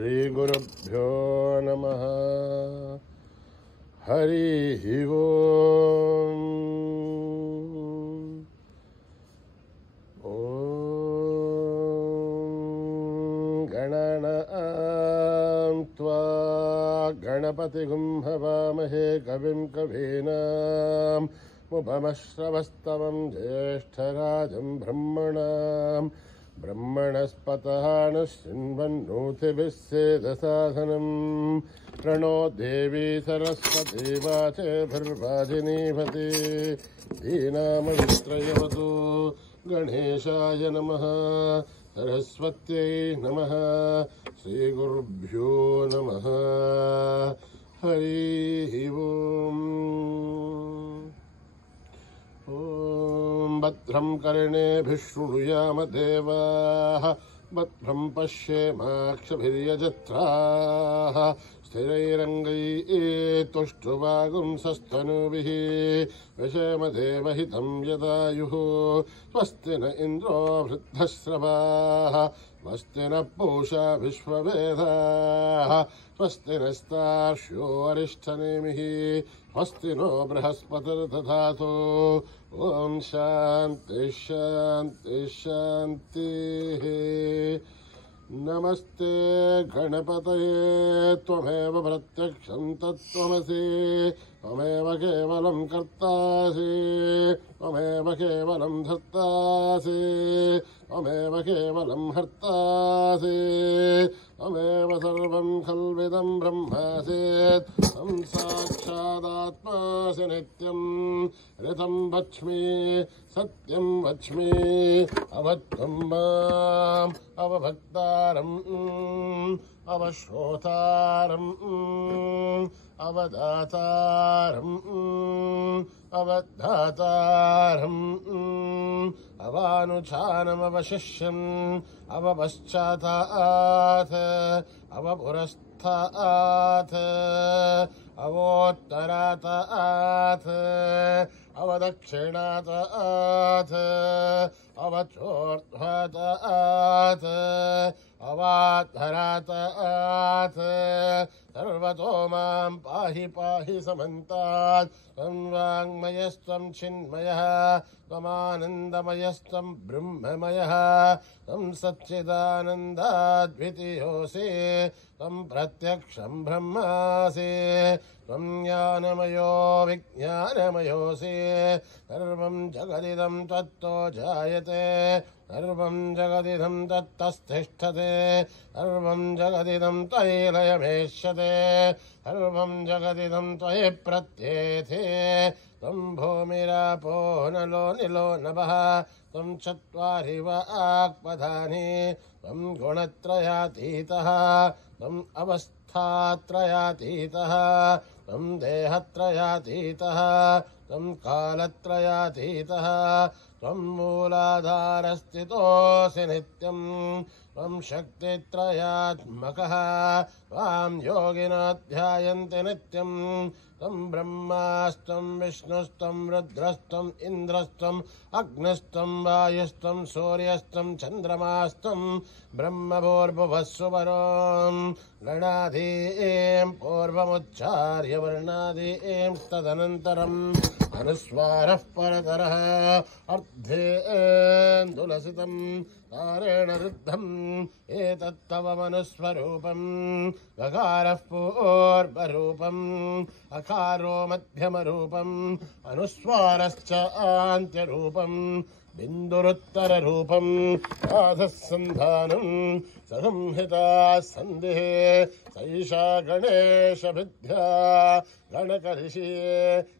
श्रीगुरुभ्यो नमः। हरिः ओम्। गणानां त्वा गणपतिगुं हवामहे कविं कवीनाम् उपमश्रवस्तवं ज्येष्ठराजं ब्रह्मणस्पतः नृण्वन्नोतिभिः सेदसादनम्। प्रणो देवी सरस्वती वाचेभिर्वाजिनीवती धीनामवित्रयवतु। गणेशाय नमः, सरस्वत्यै नमः, श्रीगुरुभ्यो नमः। हरिः ओम्। ॐ भद्रं कर्णेभिः शृणुयाम देवाः, भद्रं पश्येमाक्षभिर्यजत्राः। स्थिरैरङ्गैस्तुष्टुवागुंसस्तनूभिः विषेम देवहितं यदायुः। स्वस्ति न इन्द्रो वृद्धश्रवाः, स्वस्ति न पूषा विश्ववेदाः, स्वस्ति नस्तार्क्ष्यो अरिष्ठनेमिः, स्वस्ति नो बृहस्पतिर्दधातु। ॐ शान्ति शान्ति शान्तिः। नमस्ते गणपतये, त्वमेव प्रत्यक्षं तत्त्वमसि, त्वमेव केवलं कर्तासि, त्वमेव केवलं धर्तासि, त्वमेव केवलं हर्तासि, त्वमेव सर्वं खल्विदं ब्रह्मासि, त्वं साक्षादात्मासि नित्यं। ऋतं वच्मि सत्यं वच्मि, अवत्वं माम् अवभक्तारम् अवश्रोतारम् अवदातारम् अवधातारम् अवानुचानमवशिष्यम् अवपश्चातात् अवपुरस्तात् अवोत्तरातात् अवदक्षिणातात् अवचोर्ध्वातात् अवाधरातात्। सर्वतो मां पाहि पाहि समन्तात्। त्वं वाङ्मयस्त्वं चिन्मयः, त्वमानन्दमयस्त्वं ब्रह्ममयः, त्वं सच्चिदानन्दाद्वितीयोऽसि, त्वं प्रत्यक्षं ब्रह्मासि, त्वं ज्ञानमयो विज्ञानमयोऽसि। सर्वं जगदिदं त्वत्तो जायते, सर्वं जगदिदं तत्तस्तिष्ठते, सर्वं जगदिदं त्वयि लयमेष्यते, सर्वं जगदिदं त्वयि प्रत्येते। त्वं भूमिरापो नलो निलो नभः, त्वं चत्वारि वाक्पदानि, त्वं गुणत्रयातीतः, त्वम् अवस्थात्रयातीतः, त्वं देहत्रयातीतः, त्वं कालत्रयातीतः, त्वं मूलाधारस्थितोऽसि नित्यं, त्वं शक्तित्रयात्मकः, त्वां योगिनो ध्यायन्ति नित्यं। त्वं ब्रह्मास्त्वं विष्णुस्त्वं रुद्रस्त्वं इन्द्रस्त्वं अग्निस्त्वं वायुस्त्वं सूर्यस्त्वं चन्द्रमास्त्वं ब्रह्मभूर्भुवस्सुवरों। गणाधीं पूर्वमुच्चार्य वर्णाधीं तदनन्तरम् अनुस्वारः परतरः अर्धेन्दुलसितं तारेण रुद्धम्। एतत्तव मनुस्वरूपम् गकारः पूर्वरूपम् अकारो मध्यमरूपम् अनुस्वारश्च आन्त्यरूपम् बिन्दुरुत्तररूपम् राधःसन्धानम् संहिता सन्धिः। सैषा गणेशविद्या गणकऋषि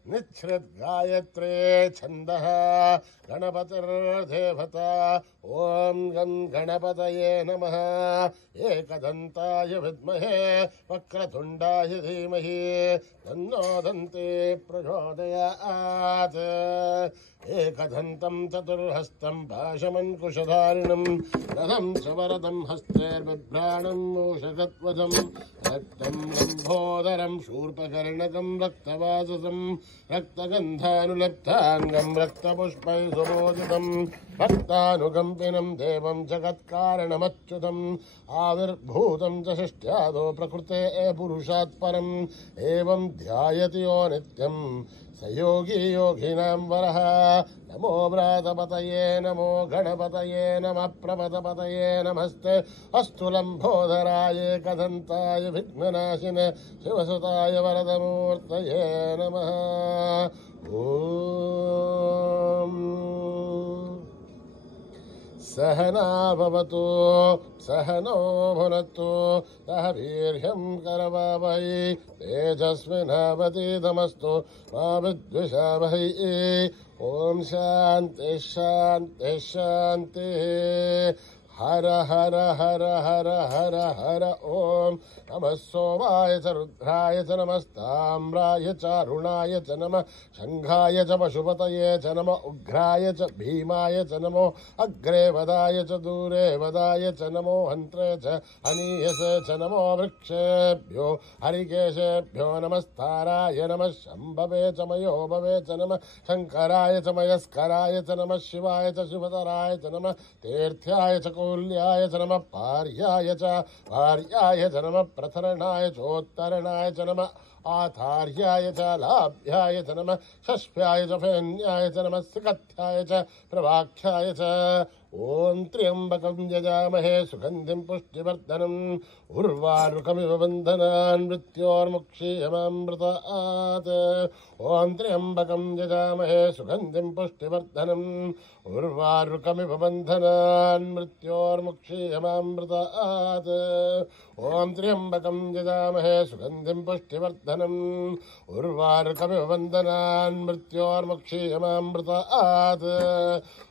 निच्छ्रिद्गायत्रे छन्दः गणपतिर्देवता। ॐ गं गणपतये नमः। एकदन्ताय विद्महे वक्रतुण्डाय धीमहि तन्नो दन्ती प्रचोदयात्। एकदन्तं चतुर्हस्तं पाशमङ्कुशधारिणं रथं च वरदं हस्तैर्बिभ्राणं मूषकध्वजं रक्तं लम्बोदरं शूर्पकर्णकं रक्तवाससं रक्तगन्धानुलिप्ताङ्गं रक्तपुष्पैः सुमोदितं भक्तानुकम्पिनं देवं जगत्कारणमच्युतम् आविर्भूतं च शिष्ट्यादो प्रकृते पुरुषात् परम् एवं ध्यायति यो नित्यं स योगी योगिनां वरः नमो व्रातपतये नमो गणपतये नमः प्रमथपतये नमस्ते अस्तु लम्बोदराय कदन्ताय विघ्ननाशिने शिवसुताय वरदमूर्तये नमः ॐ सहना भवतु सहनो भुनक्तु सह वीर्यं करवावहै तेजस्विनावतीतमस्तु मा विद्विषावहै ॐ शान्तिः शान्तिः शान्तिः हर हर हर हर हर हर ॐ नमः सोमाय च रुद्राय च नमस्ताम्राय च अरुणाय च नमः शङ्खाय च पशुपतये च नमः उग्राय च भीमाय च नमो अग्रे वदाय च दूरे वदाय च नमो हन्त्रे च हनीयसे च नमो वृक्षेभ्यो हरिकेशेभ्यो नमस्ताराय नमः शम्भवे च मयोभवे च नमः शङ्कराय च मयस्कराय च नमः शिवाय च शिवतराय च नमः तीर्थ्याय च कौल्याय च नमः पार्याय च नमः प्रथरणाय चोत्तरणाय च नमः आधार्याय च लाभ्याय च नमः षष्ठ्याय च फेन्याय च नमः सिकथ्याय च प्रवाख्याय च ॐ त्र्यम्बकं यजामहे सुगन्धिं पुष्टिवर्धनम् उर्वारुकमिव बन्धनान् मृत्योर्मुक्षीयमामृतात् ॐ त्र्यम्बकं यजामहे सुगन्धिं पुष्टिवर्धनम् उर्वारुकमिव बन्धनान् मृत्योर्मुक्षीयमामृतात् ॐ त्र्यम्बकं यजामहे सुगन्धिं पुष्टिवर्धनम् उर्वारुकमिव बन्धनान् मृत्योर्मुक्षीयमामृतात्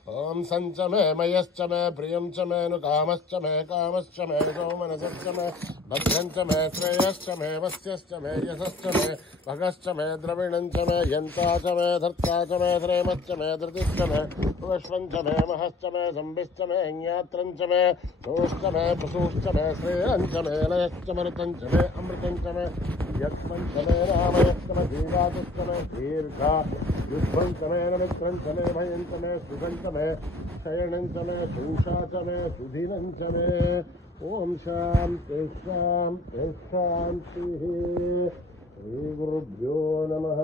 ॐ सञ्च मे मयश्च मे प्रियं च मे नुकामश्च मे कामश्च मे सौमनसश्च मे भद्रं च मे श्रेयश्च मे वस्यश्च मे यशश्च मे भगश्च मे द्रविणं च मे यन्ता च मे धर्ता च मे श्रेमश्च मे धृतिश्च मे विश्वं च मे महश्च मे संभिश्च मे ज्ञात्रं च मे सोश्च मे पशुश्च मे श्रेयं च मे लयश्च मरुतं च मे अमृतं च मे यत्मं च मे रामयश्च मे धीराजश्च मे दीर्घा युद्धं च मे नमित्रं च मे भयं च मे सुखं च मे शयनं च मे शूषा च मे सुधीनं च मे ॐ शान्तिः शान्तिः शान्तिः श्रीगुरुभ्यो नमः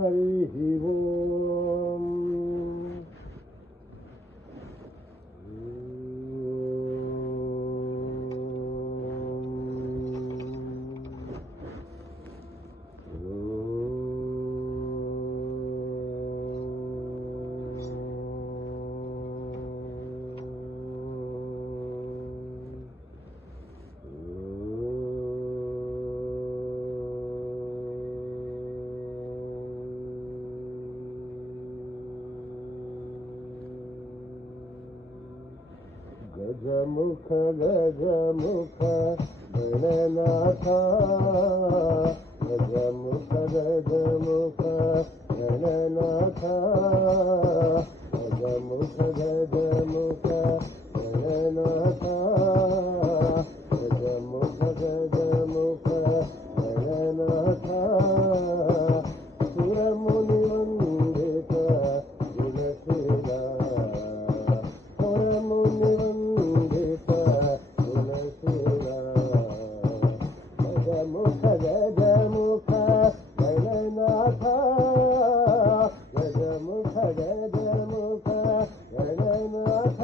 हरिः ओम् गजमुख गजमुख गणनाथ गजमुख गजमुख गणनाथ गजमुख गजमुख गणनाथ गजमुख गजमुख गणनाथ सुरमुनि वन्दित गुणशीला सुरमुनि गजमुख गजमुख गणनाथ गजमुख गजमुख गणनाथ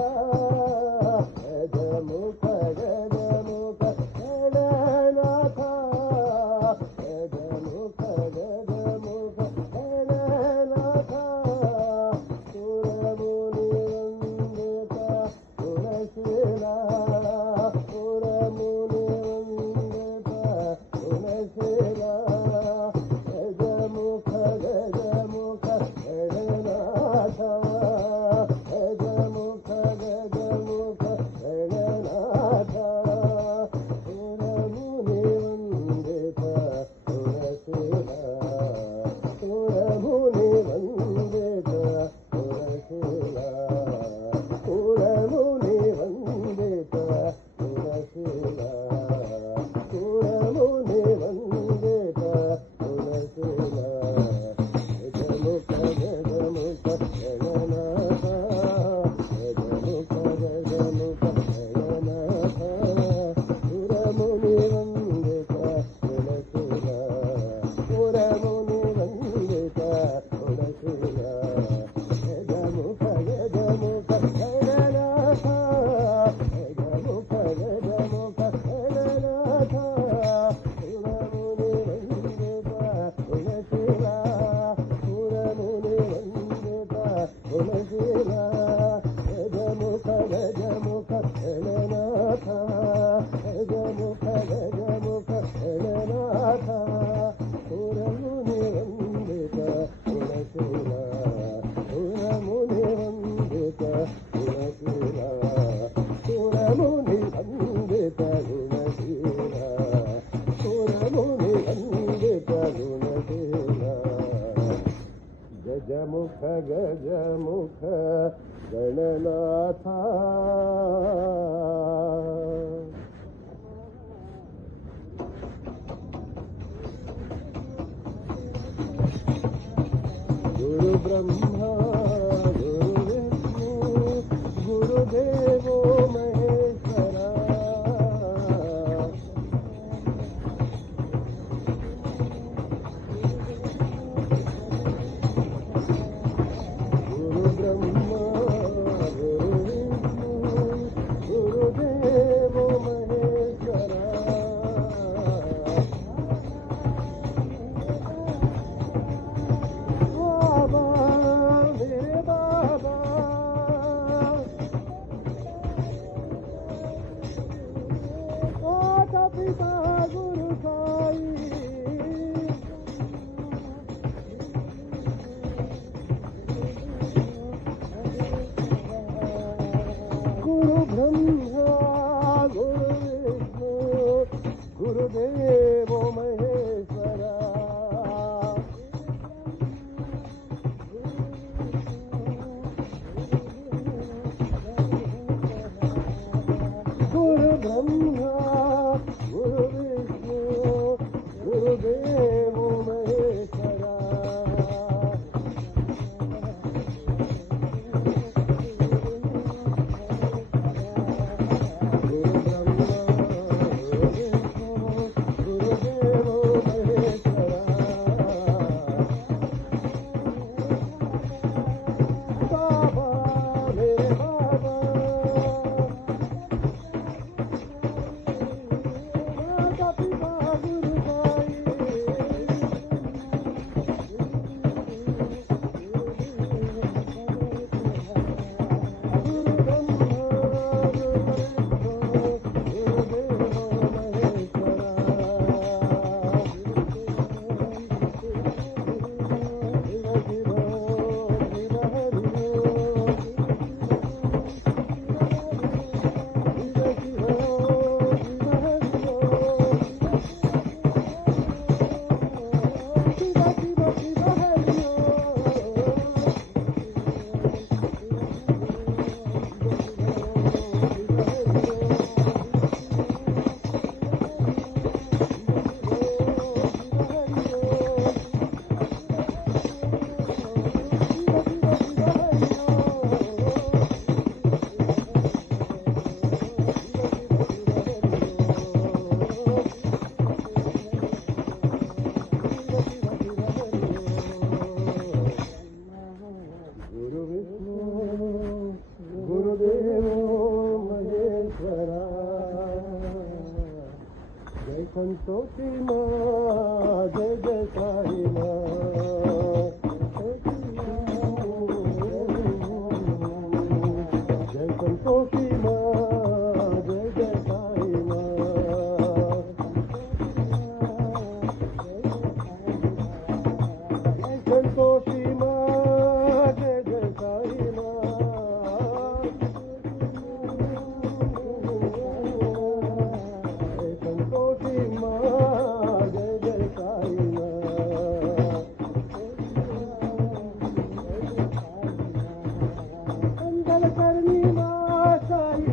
ब्रह्मा गुरु विष्णु गुरुदेवो महेश्वरा गुरु ब्रह्मा गुरु विष्णु गुरुदेवो महेश्वरा बाबा मेरे बाबा माता पिता गुरु साई गुरु ब्रह्मा गुरु विष्णु गुरुदेवो महेश्वरा गुरु ब्रह्मा गुरु विष्णु गुरुदेवो महेश्वरा गुरु ब्रह्मा गुरु विष्णु गुरुदेवो महेश्वरा बाबा मेरे बाबा माता पिता गुरु साई गुरु ब्रह्मा गुरु विष्णु गुरुदेवो महेश्वरा शिव शिव शिव हरि गुरु विष्णु गुरुदेवो महेश्वरा जय संतोषी माँ जय जय साई माँ जय संतोषी माँ जय जय साई माँ जय संतोषी माँ जय जय साई माँ जय संतोषी माँ जय जय साई माँ मंगल करनी माँ साई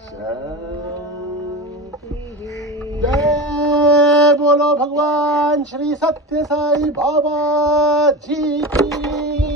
शांति। जय बोलो भगवान श्री सत्य साई बाबा जी की।